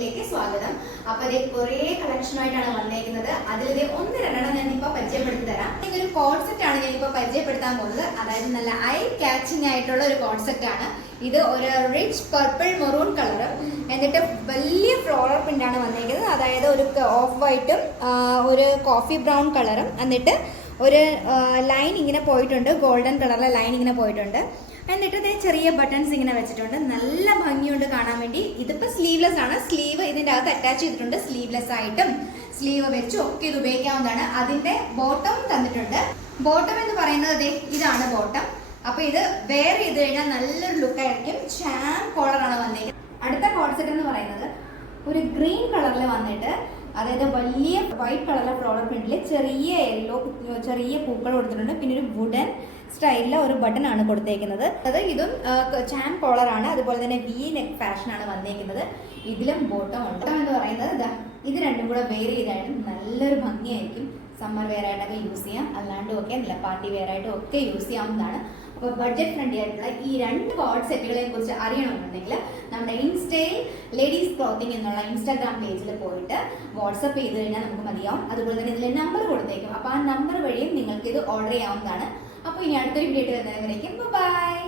ക്ലോത്തിങ്ങിലേക്ക് സ്വാഗതം. അപ്പോൾ ഇത് കുറേ കളക്ഷനായിട്ടാണ് വന്നേക്കുന്നത്. അതിൽ ഒന്ന് രണ്ടെണ്ണം ഞാൻ ഇപ്പോൾ പരിചയപ്പെടുത്തി തരാം. ഇതൊരു കോഡ് സെറ്റ് ആണ് ഞാൻ ഇപ്പോൾ പരിചയപ്പെടുത്താൻ പോകുന്നത്. അതായത് നല്ല ഐ കാച്ചിങ് ആയിട്ടുള്ള ഒരു കോഡ് സെറ്റ് ആണ്. ഇത് ഒരു റിച്ച് പർപ്പിൾ മെറൂൺ കളർ, എന്നിട്ട് വലിയ ഫ്ലോറൽ പ്രിന്റ് ആണ് വന്നേക്കുന്നത്. അതായത് ഒരു ഓഫ് വൈറ്റും ഒരു കോഫി ബ്രൗൺ കളറും, എന്നിട്ട് ഒരു ലൈൻ ഇങ്ങനെ പോയിട്ടുണ്ട്, ഗോൾഡൻ കളറിലെ ലൈൻ ഇങ്ങനെ പോയിട്ടുണ്ട്. എന്നിട്ട് ഇത് ചെറിയ ബട്ടൺസ് ഇങ്ങനെ വെച്ചിട്ടുണ്ട്. നല്ല ഭംഗിയുണ്ട് കാണാൻ വേണ്ടി. ഇതിപ്പോൾ സ്ലീവ്ലെസ് ആണ്. സ്ലീവ് ഇതിൻ്റെ അകത്ത് അറ്റാച്ച് ചെയ്തിട്ടുണ്ട്. സ്ലീവ്ലെസ് ആയിട്ടും സ്ലീവ് വെച്ചും ഒക്കെ ഇത് ഉപയോഗിക്കാവുന്നതാണ്. അതിൻ്റെ ബോട്ടം തന്നിട്ടുണ്ട്. ബോട്ടം എന്ന് പറയുന്നത് ഇതാണ് ബോട്ടം. അപ്പോൾ ഇത് വെയർ ചെയ്ത് കഴിഞ്ഞാൽ നല്ലൊരു ലുക്കായിരിക്കും. ചാം കോളറാണ് വന്നേക്കുന്നത്. അടുത്ത കോഡ് സെറ്റ് എന്ന് പറയുന്നത് ഒരു ഗ്രീൻ കളറിൽ വന്നിട്ട്, അതായത് വലിയ വൈറ്റ് കളറിലെ ഫ്ലോറൽ പ്രിന്റിൽ ചെറിയ പൂക്കൾ കൊടുത്തിട്ടുണ്ട്. പിന്നെ ഒരു വുഡൻ സ്റ്റൈലിലെ ഒരു ബട്ടൺ ആണ് കൊടുത്തേക്കുന്നത്. ഇതും ചാൻ കോളറാണ്. അതുപോലെ തന്നെ വി നെക്ക് ഫാഷനാണ് വന്നേക്കുന്നത്. ഇതിലും ബോട്ടം ഉണ്ട്. എന്ന് പറയുന്നത് ഇത് രണ്ടും കൂടെ വെയർ ചെയ്തായിട്ടും നല്ലൊരു ഭംഗിയായിരിക്കും. സമ്മർ വെയർ ആയിട്ടൊക്കെ യൂസ് ചെയ്യാം, അല്ലാണ്ടും ഒക്കെ നല്ല പാർട്ടി വെയർ ആയിട്ടും ഒക്കെ യൂസ് ചെയ്യാവുന്നതാണ്. അപ്പോൾ ബഡ്ജറ്റ് ഫ്രണ്ട്ലി ആയിട്ടുള്ള ഈ രണ്ട് കോഡ് സെറ്റുകളെ കുറിച്ച് അറിയണമെന്നുണ്ടെങ്കിൽ നമ്മുടെ ഇൻസ്റ്റയിൽ ലേഡീസ് ക്ലോത്തിങ് എന്നുള്ള ഇൻസ്റ്റാഗ്രാം പേജിൽ പോയിട്ട് വാട്സപ്പ് ചെയ്ത് കഴിഞ്ഞാൽ നമുക്ക് മതിയാവും. അതുപോലെ തന്നെ ഇതിൽ നമ്പർ കൊടുത്തേക്കും. അപ്പോൾ ആ നമ്പർ വഴിയും നിങ്ങൾക്ക് ഇത് ഓർഡർ ചെയ്യാവുന്നതാണ്. അപ്പോൾ ഇനി അടുത്തൊരു വീഡിയോ വരുന്നവരേക്കും ബൈ.